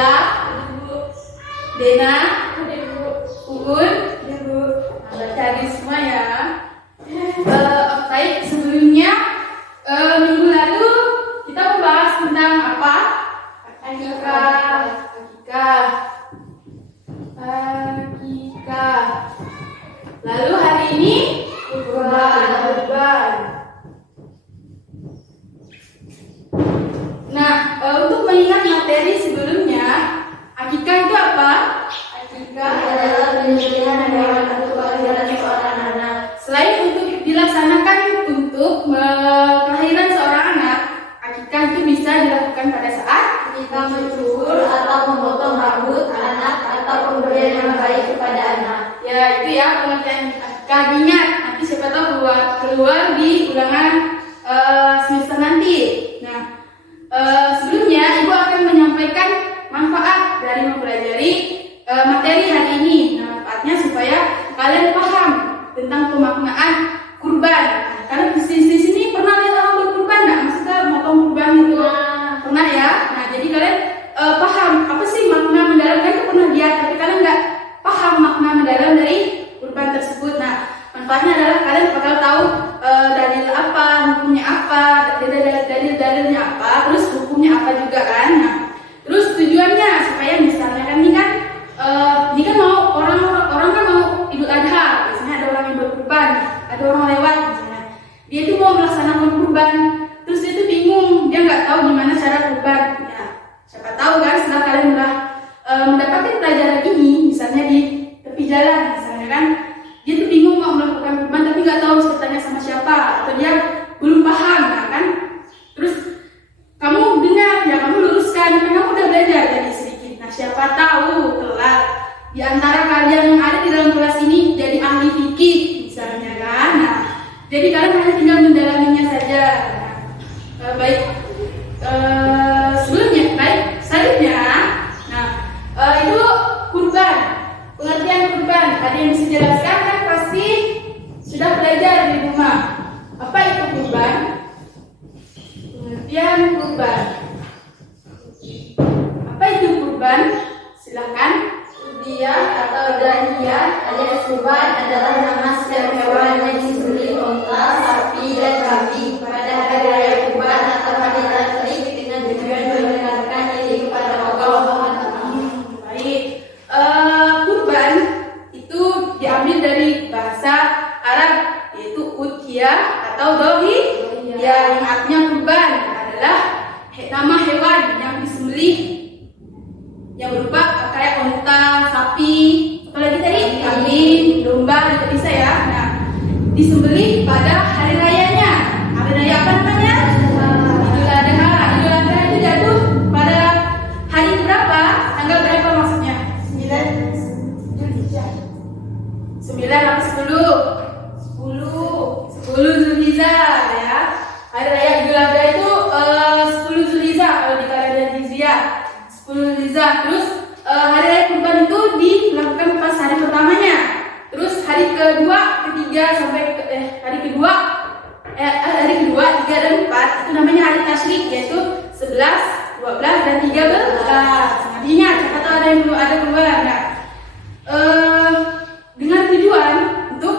Nabila, Dena, Uun, baca di semua ya. Baik, sebelumnya minggu lalu kita membahas tentang apa? Akikah. Lalu hari ini kurban. Nah, untuk mengingat materi sebelumnya, akikah itu apa? Akikah adalah penyembelihan hewan untuk kelahiran seorang anak. Selain untuk dilaksanakan untuk kelahiran seorang anak, akikah itu bisa dilakukan pada saat kita mencukur atau memotong rambut anak atau pemberian yang baik kepada anak. Ya, itu ya pengertian akikah. Ingat, nanti siapa tahu keluar di ulangan semester nanti. Nah, sebelumnya Ibu akan menyampaikan manfaat dari mempelajari materi hari ini. Nah, manfaatnya supaya kalian paham tentang pemaknaan kurban. Karena di sini pernah lihat orang berkurban nggak? Maksudnya motong kurban itu pernah ya? Nah, jadi kalian paham apa sih makna mendalam? Kalian pernah lihat, tapi kalian nggak paham makna mendalam dari kurban tersebut. Nah, manfaatnya adalah kalian bakal tahu dalil apa, hukumnya apa, dalilnya apa, terus hukumnya apa juga kan. Nah, terus tujuannya supaya misalnya kan ini kan mau orang kan mau Idul Adha, biasanya ada orang yang berkurban, ada orang lewat misalnya. Dia itu mau melaksanakan kurban, terus dia itu bingung, dia nggak tahu gimana cara kurban. Ya, siapa tahu kan setelah kalian udah mendapatkan pelajaran ini, misalnya di tepi jalan, misalnya kan, dia tuh bingung mau melakukan kurban tapi nggak tahu harus bertanya sama siapa, atau dia belum paham, nah kan. Terus kamu dengar ya, kamu luruskan, kan kamu udah belajar jadi sedikit. Nah, siapa tahu kelak di antara kalian yang ada di dalam kelas ini jadi ahli fikih misalnya kan. Nah, jadi kalian hanya tinggal mendalaminya saja. Nah, baik, selanjutnya, nah itu kurban. Pengertian kurban, ada yang bisa jelaskan kan? Pasti sudah belajar di rumah. Apa itu kurban? Pengertian kurban. Apa itu kurban? Silahkan. Dia atau dahiyah alias kurban adalah nama setiap hewan yang disembelih unta, sapi, dan kambing pada hari raya kurban atau hari tasyrik dengan tujuan mendekatkan diri kepada Allah. Baik. Kurban itu diambil dari bahasa Arab, yaitu udhiyah atau dohi, yang artinya kurban adalah nama hewan yang disembelih yang berupa kayak unta, sapi, apalagi tadi kambing, domba juga bisa ya. Nah, disembelih pada hari rayanya. Hari raya apa namanya? Idul Adha. Idul Adha itu jatuh pada hari berapa? Tanggal berapa maksudnya? 9 atau 10 Zulhijjah ya. Hari raya Idul Adha itu 10 Zulhijjah kalau di kalender Hijriah. 10 Zulhijjah. Terus hari raya kurban itu dilakukan pas hari pertamanya. Terus hari kedua, ketiga sampai hari kedua, 3 dan 4 itu namanya hari tasyrik, yaitu 11, 12 dan 13. Ingat, siapa tahu ada yang belum ada kurban. Nah, dengan tujuan untuk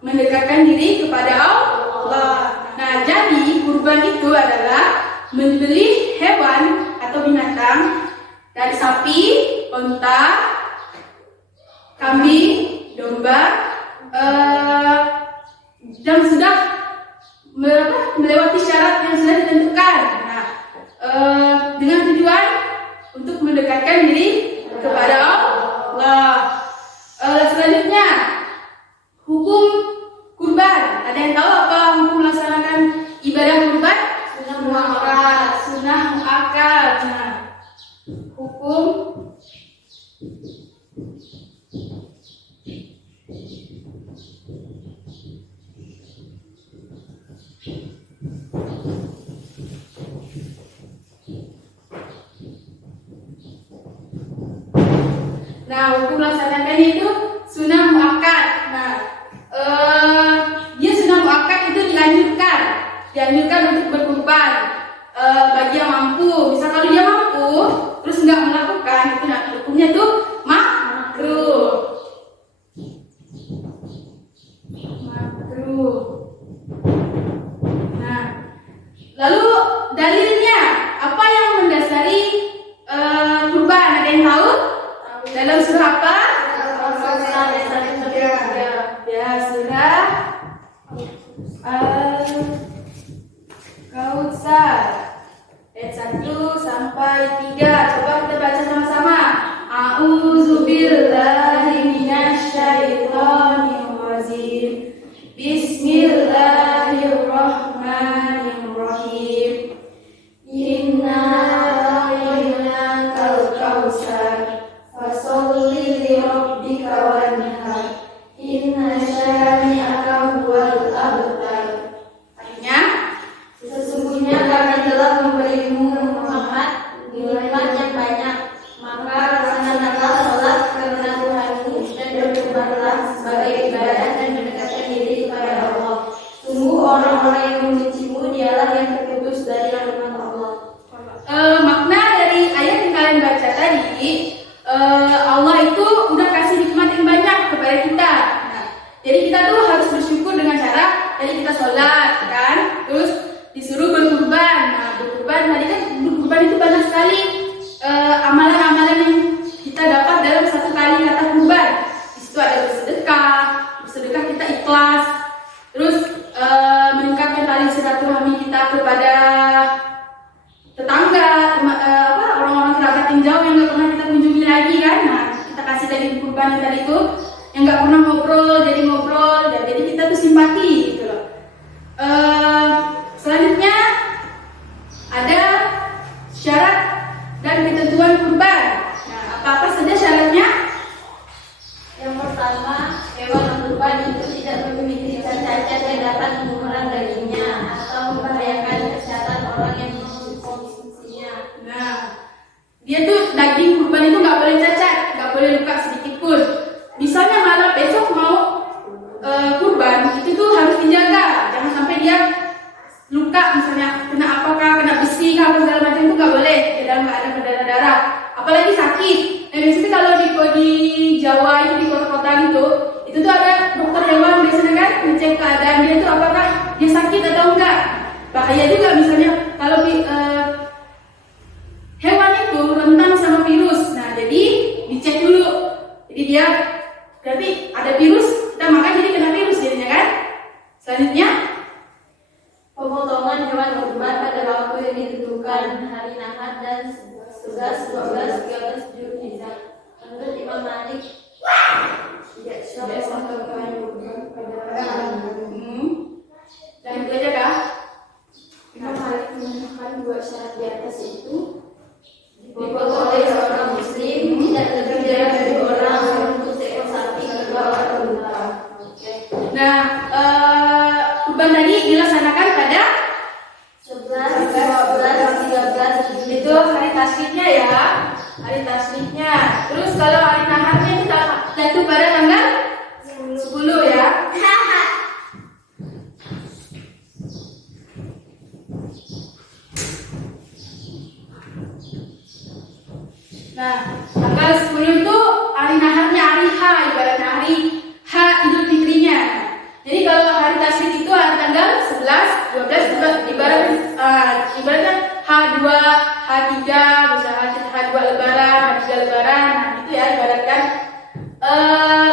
mendekatkan diri kepada Allah. Nah, jadi kurban itu adalah membeli hewan atau binatang dari sapi, unta, kambing, domba, yang sudah melewati syarat yang sudah ditentukan. Nah, dengan tujuan untuk mendekatkan diri kepada Allah. Selanjutnya, hukum kurban. Ada yang tahu apa hukum melaksanakan ibadah kurban? Sunnah muakkad. Nah, hukum hukum melaksanakannya itu sunnah muakkad. Nah, dia sunnah muakkad itu dianjurkan untuk berkurban bagi yang mampu. Misal kalau dia mampu terus nggak melakukan, Dalam surah apa? Al-Kautsar ayat 1-3. Ya, surah Al-Kautsar ayat 1-3. Coba kita baca sama-sama. A'udzubillahi minasyaitonir rajim. Bismillahirrahmanirrahim. Inna a'tainakal kautsar fasholli li rabbika wanhar. Inna syani'aka huwal abtar. Artinya, Sesungguhnya kami telah memberimu Muhammad nikmat yang banyak, maka laksanakanlah sholat karena Tuhanmu dan berkurbanlah sebagai ibadah dan mendekatkan diri kepada Allah. Sungguh orang-orang yang membencimu dialah yang terputus dari rahmat Allah. Makna dari ayat yang kalian baca tadi, Allah itu udah kasih nikmat yang banyak kepada kita. Nah, jadi kita tuh harus bersyukur dengan cara tadi kita sholat, kan? Terus disuruh berkurban. Nah, berkurban tadi kan berkurban itu banyak sekali amalan-amalan yang kita dapat dalam satu kali kata kurban. Di situ ada bersedekah kita ikhlas. Terus meningkatkan tali silaturahmi kita kepada tetangga, orang-orang kerabat yang jauh yang nggak pernah kita kunjungi lagi kan. Nah, kita kasih tadi kurban tadi itu yang nggak pernah ngobrol jadi ngobrol, dan jadi kita tuh simpati gitu loh. Selanjutnya ada syarat dan ketentuan kurban. Nah, apa-apa saja syaratnya? Yang pertama, hewan kurban itu tidak memiliki cacat yang dapat mengurangi dagingnya atau membahayakan kesehatan orang yang mengkonsumsinya. Nah, dia tuh daging kurban itu nggak boleh cacat, nggak boleh luka sedikit pun. Misalnya malam besok mau kurban, itu tuh harus dijaga, jangan sampai dia luka, misalnya kena apakah, kena besi, apa segala macam itu nggak boleh, di dalam keadaan berdarah-darah, apalagi sakit. Nah, biasanya kalau di Jawa itu di kota-kota gitu, itu tuh ada dokter hewan biasanya kan ngecek keadaan dia tuh apakah dia sakit atau enggak. Bahaya juga misalnya kalau hewan itu rentan sama virus. Nah, jadi dicek dulu. Jadi dia berarti ada virus, kita makan jadi kena virus jadinya kan. Selanjutnya Pemotongan hewan kurban pada waktu yang ditentukan hari Nahar dan 11, 12, 13 Zulhijjah. Menurut Imam Malik, tidak sah pemotongan kurban pada dan itu aja kah? Imam Malik menemukan dua syarat di atas itu dipotong oleh seorang muslim tidak lebih dari 2 orang untuk seekor sapi, kedua atau unta. Nah, kurban tadi dilaksanakan pada 11, 12, 13 itu hari tasriknya ya, hari tasriknya. Terus kalau hari naharnya itu jatuh pada tanggal 10 ya. Nah, tanggal 10 itu hari naharnya, hari H, ibaratnya hari H Idul Fitrinya. Jadi kalau hari tasrik itu hari tanggal 11, 12 ibaratnya H2, H3, misalnya H2 lebaran, H3 lebaran, nah itu ya ibaratkan.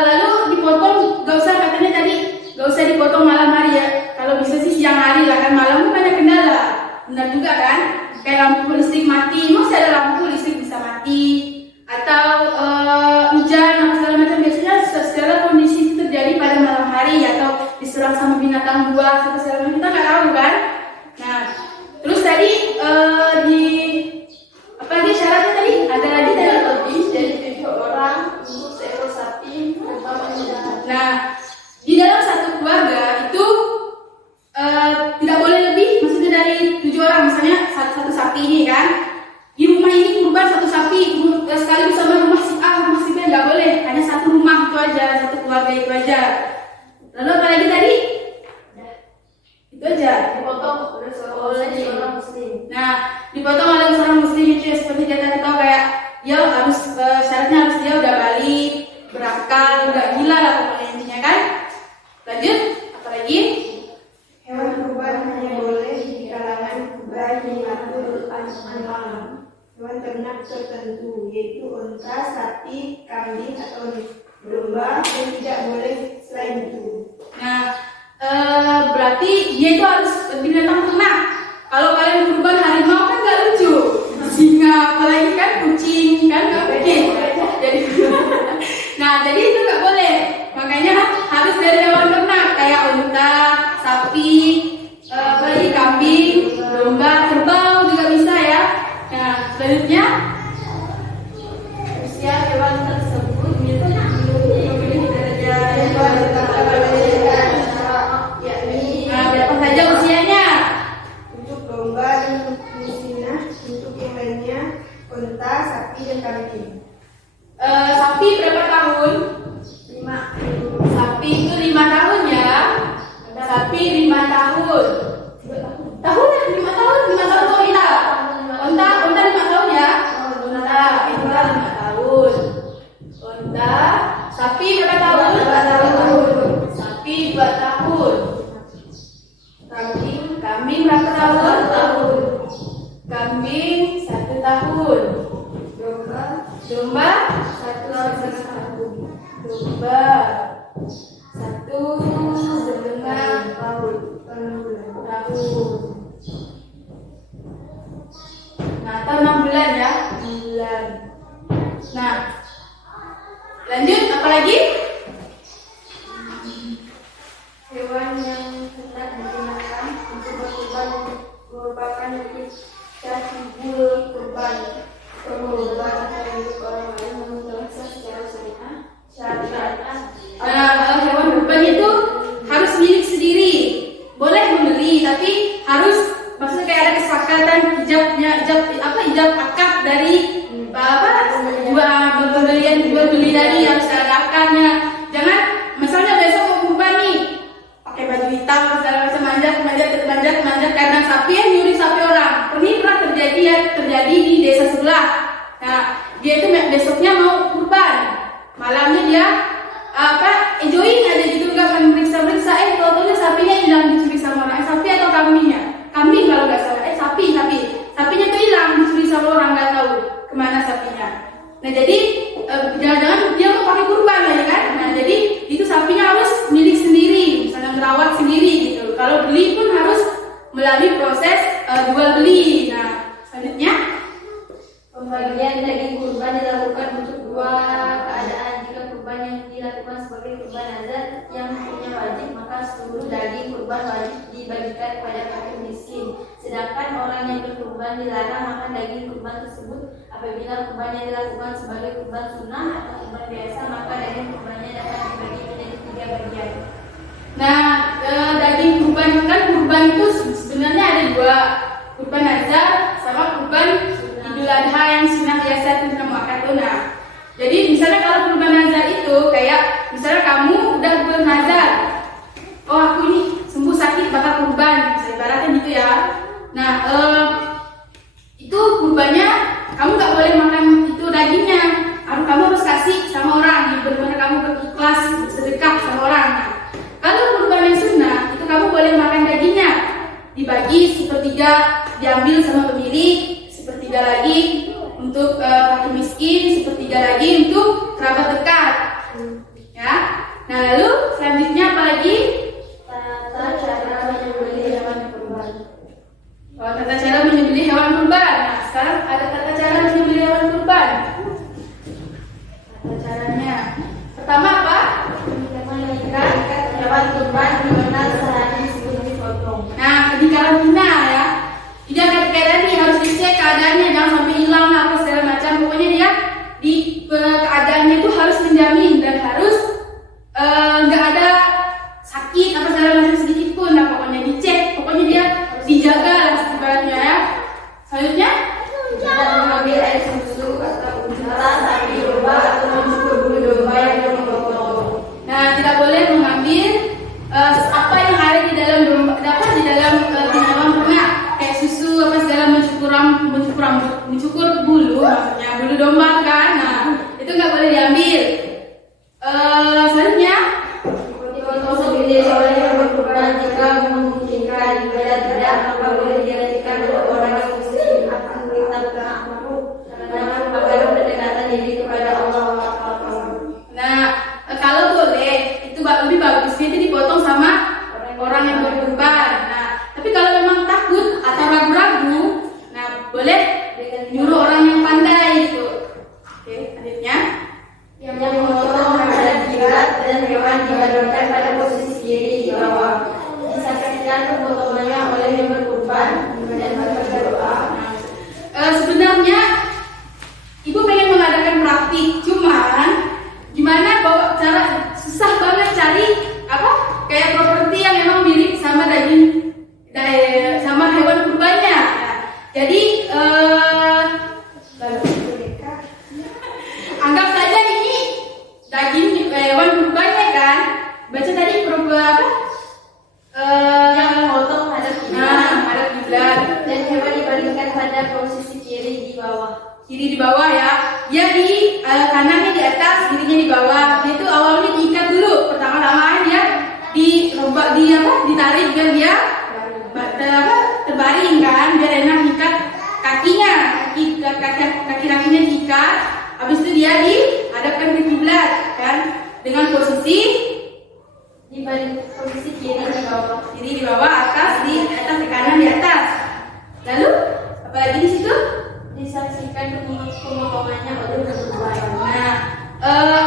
Lalu dipotong, gak usah katanya tadi, gak usah dipotong malam hari ya. Kalau bisa sih siang hari lah kan, malam tuh banyak kendala. Benar juga kan? Kayak lampu listrik mati, masih ada lampu listrik bisa mati, atau hujan apa segala macam. Biasanya segala kondisi itu terjadi pada malam hari, atau diserang sama binatang buas atau segala macam, kita nggak tahu kan. Nah, terus tadi di apa lagi syaratnya tadi? Ada lagi tadi lebih dari 7 orang untuk seekor sapi tanpa penyedap. Nah, di dalam satu keluarga itu tidak boleh lebih, maksudnya dari 7 orang, misalnya satu sapi ini kan, di rumah ini kurban satu sapi sekaligus sama rumah si A, rumah si B, nggak boleh, hanya satu rumah itu aja, satu keluarga itu aja. Lalu apa lagi tadi? Itu aja. Dipotong oleh seorang muslim. Nah, dipotong oleh seorang muslim itu ya, seperti kita tahu kayak dia harus syaratnya harus dia udah balik, berakal, udah gila lah pokoknya intinya kan. Lanjut, apa lagi? Hewan kurban hanya boleh di kalangan Bani Abdul An'am. Hewan ternak tertentu, yaitu unta, sapi, kambing, atau domba, dan tidak boleh selain itu. Nah, berarti dia itu harus binatang ternak. Kalau kalian kurban harimau kan nggak lucu, singa, apalagi kan kucing, kan nggak mungkin. Jadi, nah jadi itu nggak boleh. Makanya harus dari hewan ternak kayak unta, sapi, apalagi kambing, domba, kerbau juga bisa ya. Nah selanjutnya Usia hewan tersebut memiliki derajat hewan yakni berapa saja usianya? Untuk domba dan musina, untuk yang lainnya unta, sapi, dan kambing. Sapi berapa tahun? 5 Sapi itu 5 tahun ya. Sapi 5 tahun. Tahunan 5 tahun, 5 tahun unta. Unta 5 tahun ya. Unta 5 tahun. Unta, sapi berapa tahun? 2 tahun. Sapi 2 tahun. Kambing berapa tahun? 1 tahun. Kambing 1 tahun. Domba 1,5 tahun. Domba 1,5 tahun. Nah, atau 6 bulan ya, 6 bulan. Nah, lanjut apa lagi? Hewan yang hendak digunakan untuk berkurban merupakan syahidul kurban. Kurban untuk orang lain namun telah sah secara syariat. Hewan kurban itu harus milik sendiri. Boleh membeli, tapi harus maksudnya kayak ada kesepakatan ijab akad dari jual beli dari harus ada akadnya. Jangan misalnya besok mau kurban nih pakai baju hitam segala macam manjat karena sapi yang nyuri sapi orang. Ini pernah terjadi di desa sebelah. Nah, dia itu besoknya mau kurban, malamnya dia join aja gitu, nggak meriksa totalnya sapinya hilang dicuri sama orang. Sapi atau kambingnya? Kambing kalau nggak salah. Sapinya tuh hilang dicuri sama orang, nggak tahu kemana sapinya. Nah jadi jangan-jangan dia mau pakai kurban ya kan? Nah jadi itu sapinya harus milik sendiri, misalnya merawat sendiri gitu. Kalau beli pun harus melalui proses jual beli. Nah selanjutnya Pembagian daging kurban dilakukan untuk 2 keadaan. Jika kurban yang dilakukan sebagai kurban nazar yang hukumnya wajib, maka seluruh daging kurban wajib dibagikan kepada fakir miskin. Sedangkan orang yang berkurban dilarang makan daging kurban tersebut. Apabila kurban yang dilakukan sebagai kurban sunnah atau kurban biasa, maka daging kurbannya dapat dibagi menjadi 3 bagian. Nah, daging kurban itu sebenarnya ada 2, kurban nazar sama kurban Idul Adha yang sunnah biasa itu nama akad. Jadi misalnya kalau kurban nazar itu kayak misalnya kamu udah bernazar, oh aku ini sembuh sakit bakal kurban, saya ibaratnya gitu ya. Nah, itu kurbannya kamu nggak boleh makan itu dagingnya, kamu harus kasih sama orang, benar-benar kamu berikhlas sedekah sama orang. Nah, kalau kurban yang sunnah itu kamu boleh makan dagingnya, dibagi sepertiga diambil sama pemilik, sepertiga lagi untuk fakir miskin, sepertiga lagi untuk kerabat dekat. Ya. Nah lalu selanjutnya apa lagi? Tata cara menyembelih hewan kurban. Tata cara menyembelih hewan kurban. Nah sekarang ada tata cara menyembelih hewan kurban. Tata caranya. Pertama apa? Mengikat hewan kurban di mana seharusnya sebelum dipotong. Nah di karantina ya. Tidak ada keadaan nih, harus dicek keadaannya, jangan sampai hilang apa segala macam. Pokoknya dia di keadaannya itu harus menjamin dan harus nggak ada sakit apa segala macam sedikit pun. Nah pokoknya dicek, pokoknya dia dijaga lah sebenarnya ya. Selanjutnya Tidak mengambil air susu atau unta, sapi, domba atau mencukur bulu domba yang belum dipotong. nah tidak boleh mengambil apa yang ada di dalam domba, di dalam binatang ternak kayak susu apa segala mencukur bulu, maksudnya bulu domba kan. Nah itu nggak boleh diambil. baca tadi apa? Yang memotong hadap Hadap kiblat. dan hewan dibaringkan pada posisi kiri di bawah. Kiri di bawah ya. Dia di kanannya di atas, kirinya di bawah. Dia itu awalnya diikat dulu. Pertama-tama dia ditarik biar dia terbaring kan, biar enak ikat kakinya, kaki kakinya diikat. Habis itu dia dihadapkan ke kiblat kan, dengan posisi Posisi kiri di bawah. kiri di bawah, atas di atas, di kanan di atas. Lalu apa lagi di situ? Disaksikan pemotongannya oleh kurban. Nah,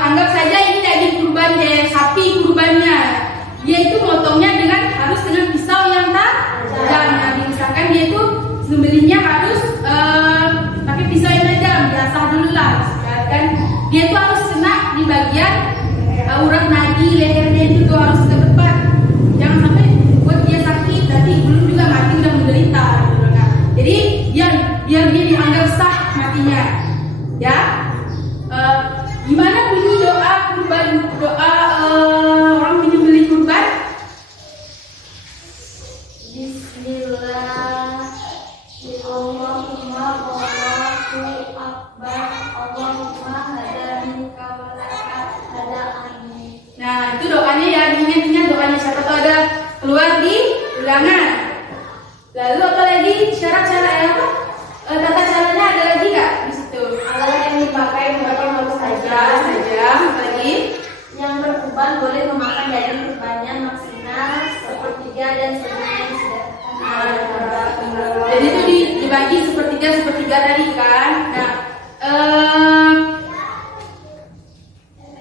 anggap saja ini daging kurban kayak sapi kurbannya. Dia itu motongnya harus dengan pisau yang tajam. Nah, misalkan dia itu sembelihnya harus pakai pisau yang tajam, biasa dulu lah. Kan dia itu harus kena di bagian urat nadi lehernya itu tuh harus tepat. Jangan sampai buat dia sakit, nanti belum juga mati udah menderita. Gitu. Nah, jadi biar dia dianggap sah matinya. Ya, gimana bunyi doa kurban, doa orang menyembelih kurban? Bismillah. Allahumma Allahu akbar. Allahumma hadaminka wa laka hadani. Nah, itu doanya ya, diingat-ingat doanya. Siapa tahu ada keluar di ulangan. Lalu apa lagi? Cara-cara apa? Tata caranya ada lagi nggak di situ? Alat yang dipakai harus saja. Apa lagi? Yang berkurban boleh memakan daging kurbannya maksimal sepertiga dan sebagian sederhana. Jadi itu dibagi sepertiga tadi kan. Nah,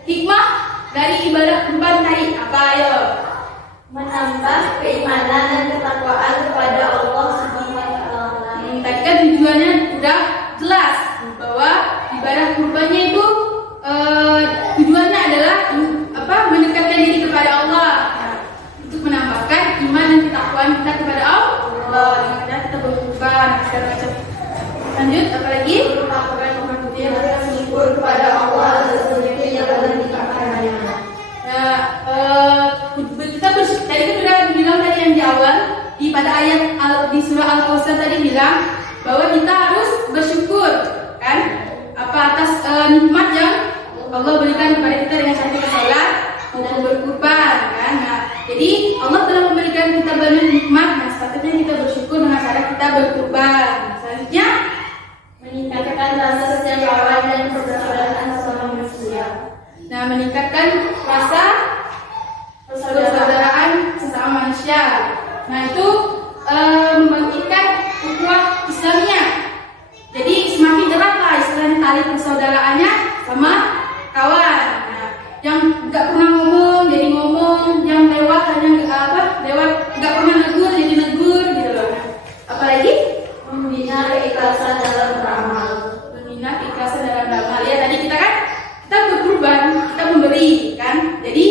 hikmah dari ibadah kurban tadi apa ayo? Menambah keimanan dan ketakwaan kepada Allah Subhanahu wa taala. Tadi kan tujuannya udah jelas bahwa ibadah kurbannya itu tujuannya adalah mendekatkan diri kepada Allah. Nah, untuk menambahkan iman dan ketakwaan kita kepada Allah dengan cara kita berkurban segala macam. Lanjut apa lagi? Bersyukur kepada Allah atas rezeki yang telah dikatakannya. Nah, kita tadi kan sudah bilang tadi yang di awal pada ayat di surah Al-Kautsar tadi bilang bahwa kita harus bersyukur kan atas nikmat yang Allah berikan kepada kita dengan cara kita sholat maupun berkurban kan. Nah, jadi Allah telah memberikan kita banyak nikmat. Nah, sepatutnya kita bersyukur dengan cara kita berkurban. Selanjutnya Meningkatkan rasa kesejahtera dan persaudaraan sesama manusia. Nah, meningkatkan rasa persaudaraan sesama manusia. Nah, itu membangkitkan ukhuwah Islamnya. Jadi semakin erat lah istilahnya tali persaudaraannya sama kawan. Nah, yang nggak pernah ngomong jadi ngomong, yang lewat nggak pernah negur jadi negur gitu loh. Nah, apalagi Membina keikhlasan dalam beramal. membina keikhlasan dalam beramal. Ya tadi kita berkurban, kita memberi kan. Jadi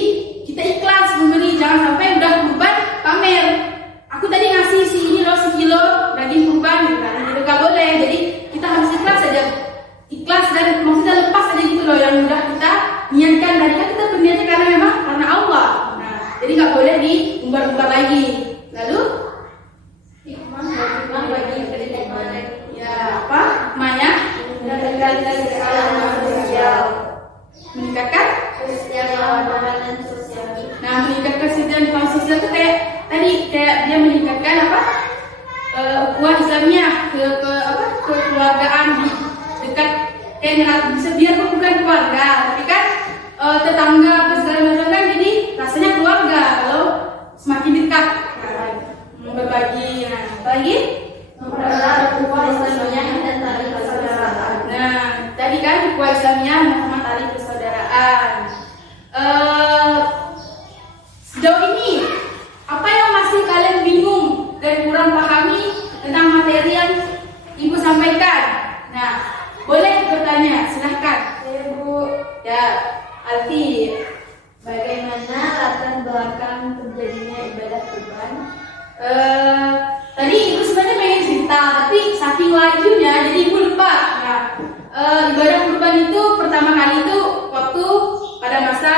kita ikhlas memberi, jangan sampai udah kurban pamer. Aku tadi ngasih sekilo daging kurban gitu kan. Itu nggak boleh. Jadi kita harus ikhlas saja. Ikhlas dan maksudnya lepas aja gitu loh yang udah kita niatkan. Tadi kan kita berniatnya karena Allah. Nah, jadi nggak boleh diumbar-umbar lagi. Lalu Hikmah bagi kenikmatan. ya apa? Maya Meningkatkan kesejahteraan sosial. meningkatkan. Kesejahteraan sosial. Nah, meningkatkan kesejahteraan sosial itu kayak dia meningkatkan ukhuwah Islamnya ke kekeluargaan di dekat kayak bisa biarpun bukan keluarga, tapi kan tetangga apa segala macam kan jadi rasanya keluarga kalau semakin dekat berbagi. Nah, apalagi Mempererat ukhuwah Islamiyah dan tali persaudaraan. nah tadi kan ukhuwah Islamiyah sama tali persaudaraan. Sejauh ini apa yang masih kalian bingung dan kurang pahami tentang materi yang Ibu sampaikan? Nah, boleh bertanya, silahkan. Bu, Ya, Alfi. bagaimana latar belakang terjadinya ibadah kurban? Tadi Ibu sebenarnya pengen cerita, tapi saking lajunya jadi Ibu lupa. Nah, ibadah kurban itu pertama kali itu waktu pada masa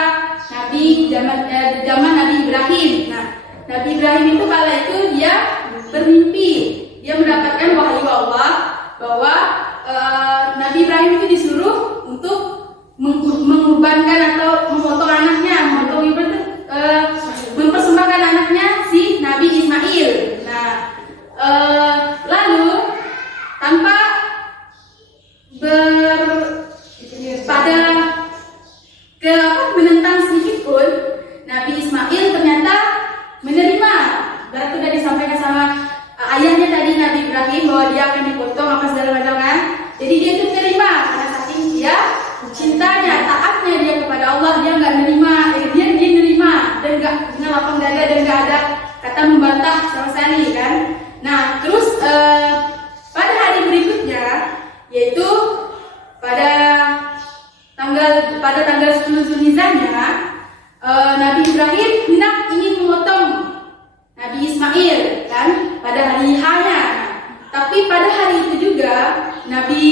Nabi zaman Nabi Ibrahim. Nah, Nabi Ibrahim itu kala itu dia bermimpi, dia mendapatkan wahyu Allah bahwa Nabi Ibrahim itu disuruh untuk mengorbankan atau memotong anaknya, mempersembahkan anaknya si Nabi Ismail. Nah, lalu tanpa menentang sedikit pun, Nabi Ismail ternyata menerima. Berarti sudah disampaikan sama ayahnya tadi Nabi Ibrahim bahwa dia akan dipotong apa segala macam kan. Jadi dia itu menerima karena saking dia cintanya, taatnya dia kepada Allah, dia nggak nerima, dia nerima dan nggak lapang dada dan nggak ada kata membantah sama sekali kan. Nah terus pada hari berikutnya, yaitu pada tanggal 10 Zulhijjahnya, Nabi Ibrahim hendak ingin memotong Nabi Ismail kan pada hari H-nya. Tapi pada hari itu juga Nabi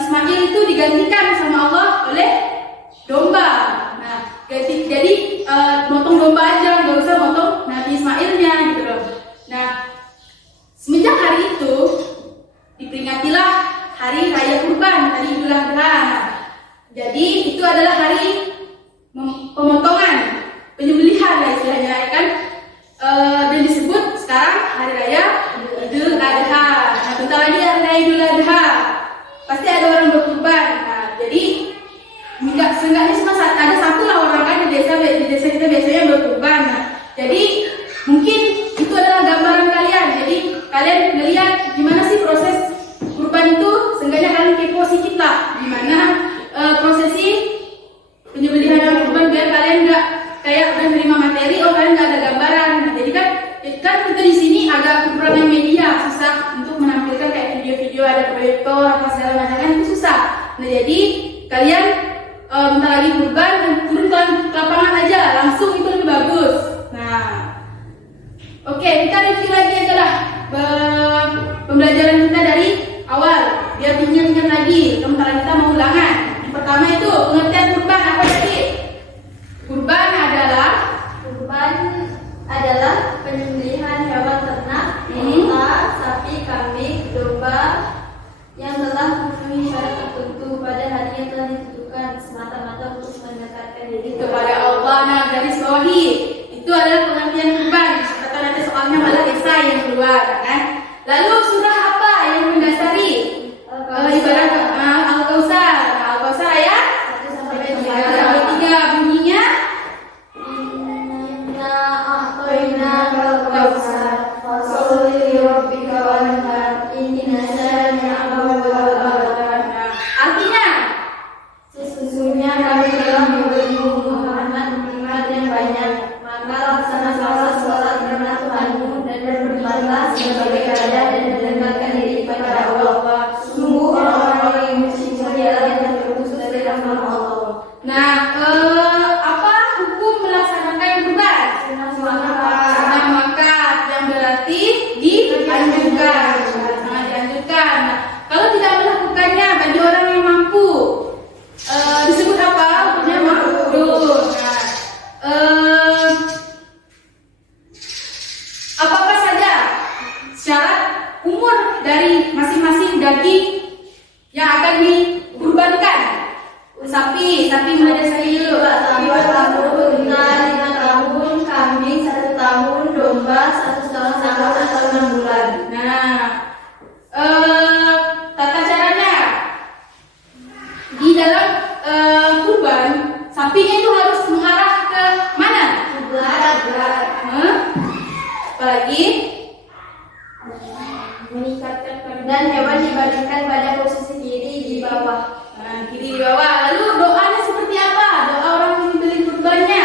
Ismail itu digantikan sama Allah oleh domba. Nah, jadi motong domba aja, nggak usah motong Nabi Ismailnya gitu loh. Nah, semenjak hari itu diperingatilah hari raya kurban, hari Idul Adha. Jadi itu adalah hari pemotongan, penyembelihan lah istilahnya ya kan. Dan disebut sekarang hari raya Idul Adha. Nah, bentar lagi hari raya Idul Adha, pasti ada orang berkurban. Nah, jadi seenggaknya cuma ada satu lah orang kan di desa kita biasanya berkurban. Nah, jadi mungkin itu adalah gambaran kalian. Jadi kalian melihat gimana sih proses kurban itu, seenggaknya kalian kepo sedikit lah gimana prosesi penyembelihan hewan kurban, biar kalian nggak kayak udah nerima materi, kalian nggak ada gambaran. Nah, jadi kan kita di sini agak kekurangan media, susah untuk menampilkan kayak video-video ada proyektor apa segala macam kan, itu susah. Nah jadi kalian bentar lagi kurban dan turun ke lapangan aja langsung, itu lebih bagus. Nah oke, kita review lagi aja lah pembelajaran kita dari awal biar diingat-ingat lagi. Sementara kita mau ulangan. Yang pertama itu pengertian kurban apa tadi? Kurban adalah penyembelihan hewan ternak, unta, sapi, kambing, domba yang telah memenuhi syarat tertentu pada hari yang telah ditentukan semata-mata untuk mendekatkan diri kepada Allah. Nah, garis bawahi itu adalah pengertian kurban. Atau nanti soalnya malah desa yang keluar kan. Lalu surah apa yang mendasari ibadah Al-Kautsar? Al-Kautsar ayat 1 sampai 3 bunyinya artinya sesungguhnya kami telah memberimu Muhammad nikmat yang banyak, maka laksanakanlah sholat karena Tuhanmu dan berbuatlah sebagai ibadah dan mendekatkan diri kepada Allah. Sungguh orang-orang yang bersyukur ialah yang terputus dari rahmat Allah. Nah, apa hukum melaksanakan kurban? Sunnah makat, yang berarti dianjurkan. Sangat dianjurkan. Nah, kalau tidak melakukannya bagi orang yang mampu, disebut apa? Hukumnya makruh. Nah, apa saja syarat umur dari masing-masing daging yang akan dikurbankan? Sapi mulai dari sapi dulu. Sapi 2 tahun, unta 5 tahun, kambing 1 tahun, domba 1,5 tahun atau 6 bulan. Nah, tata caranya di dalam kurban, sapinya itu harus mengarah ke mana? Kiblat. Apalagi meningkatkan dan hewan dibalikkan pada posisi kiri di bawah. Nah, kiri di bawah. Lalu doanya seperti apa? Doa orang yang membeli kurbannya.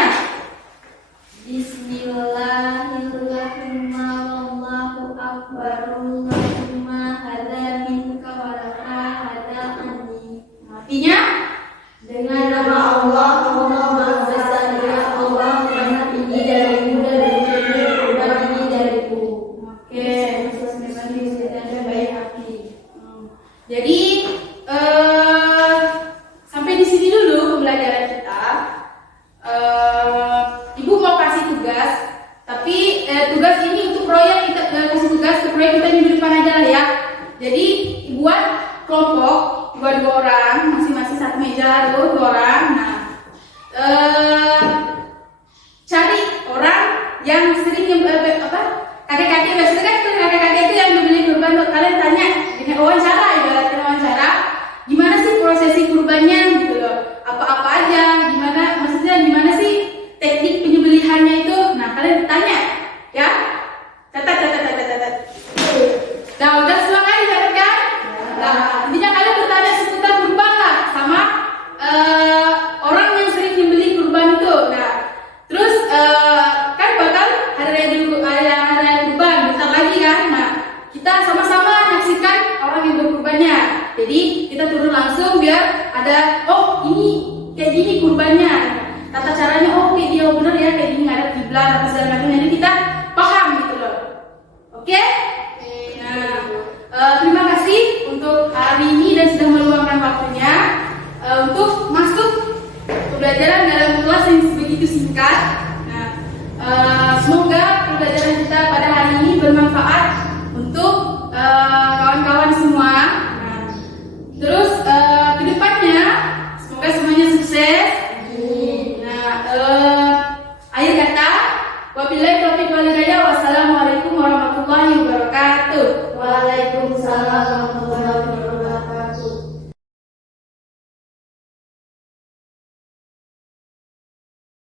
Bismillahirrahmanirrahim. Allahu akbar. Allahumma hadza minka wa laka hadza anni. Artinya dengan nama Allah, Allah Maha Besar, ya Allah, Maha Tinggi darimu dan kurban ini dariku. Oke, jadi sampai tata caranya, oh video bener ya kayak gini ngadep kiblat atau segala macam, jadi kita paham gitu loh. Oke? Nah, terima kasih untuk hari ini dan sudah meluangkan waktunya untuk masuk pembelajaran dalam kelas yang begitu singkat. Nah, semoga pembelajaran kita pada hari ini bermanfaat untuk kawan-kawan semua. Nah, terus kedepannya semoga semuanya sukses. Nah, akhir kata, wabillahi taufiq wal hidayah. Wassalamualaikum warahmatullahi wabarakatuh. Waalaikumsalam warahmatullahi